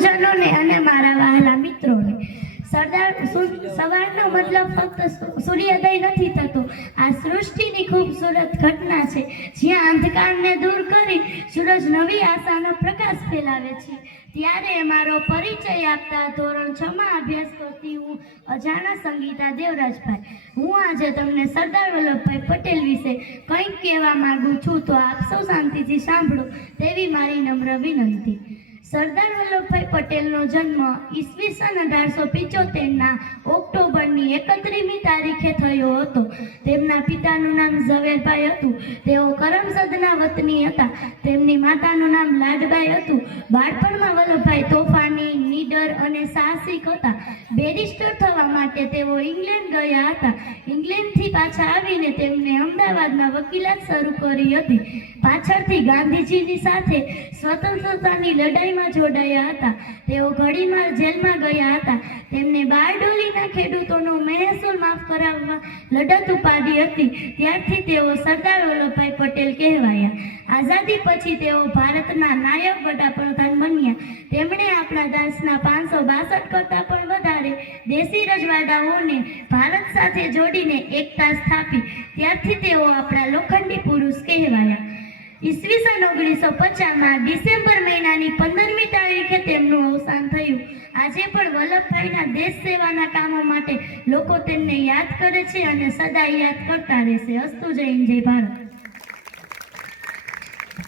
ગુરુજનોને અને મારા વહાલા મિત્રોને, સરદાર સવારનો મતલબ ફક્ત સૂર્યોદય નથી થતો. આ સૃષ્ટિની ખૂબસૂરત ઘટના છે, જ્યાં અંધકારને દૂર કરી સૂરજ નવી આશાનો પ્રકાશ ફેલાવે છે. ત્યારે મારો પરિચય આપતા ધોરણ 6 માં અભ્યાસ કરતી હું અજાણા સંગીતા દેવરાજભાઈ. હું આજે તમને સરદાર વલ્લભભાઈ પટેલ વિશે કંઈક કહેવા માંગુ છું, તો આપ સૌ શાંતિથી સાંભળો તેવી મારી નમ્ર વિનંતી. સરદાર વલ્લભભાઈ પટેલનો જન્મ ઈસવીસન 1875ના ઓક્ટોબરની 31મી તારીખે થયો હતો. તેમના પિતાનું નામ ઝવેરભાઈ હતું. તેઓ કરમસદના વતની હતા. તેમની માતાનું નામ લાડબાઈ હતું. બાળપણમાં વલ્લભભાઈ તોફાની, નીડર અને સાહસિક હતા. બેરિસ્ટર થવા માટે તેઓ ઇંગ્લેન્ડ ગયા હતા. ઇંગ્લેન્ડથી પાછા આવીને તેમને અમદાવાદમાં વકીલાત શરૂ કરી હતી. પાછળથી ગાંધીજીની સાથે સ્વતંત્રતાની લડાઈમાં જોડાયા હતા. તેઓ ઘડીમાં જેલમાં ગયા હતા. તેમને બારડોલીના ખેડૂતોનો મહેસૂલ માફ કરાવવા લડત ઉપાડી હતી. ત્યારથી તેઓ સરદાર વલ્લભભાઈ પટેલ કહેવાયા. આઝાદી પછી તેઓ ભારતના નાયબ વડાપ્રધાન બન્યા. તેમણે આપણા દેશના 562 કરતાં પણ વધારે દેશી રજવાડાઓને ભારત સાથે જોડીને એકતા સ્થાપી. ત્યારથી તેઓ આપણા લોખંડી પુરુષ કહેવાયા. ઈસવીસન 1950માં ડિસેમ્બર મહિનાની 15મી તારીખે તેમનું અવસાન થયું. આજે પણ વલ્લભભાઈના દેશ સેવાના કામો માટે લોકો તેમને યાદ કરે છે અને સદા યાદ કરતા રહેશે. અસ્તુ. જય હિન્દ, જય ભારત.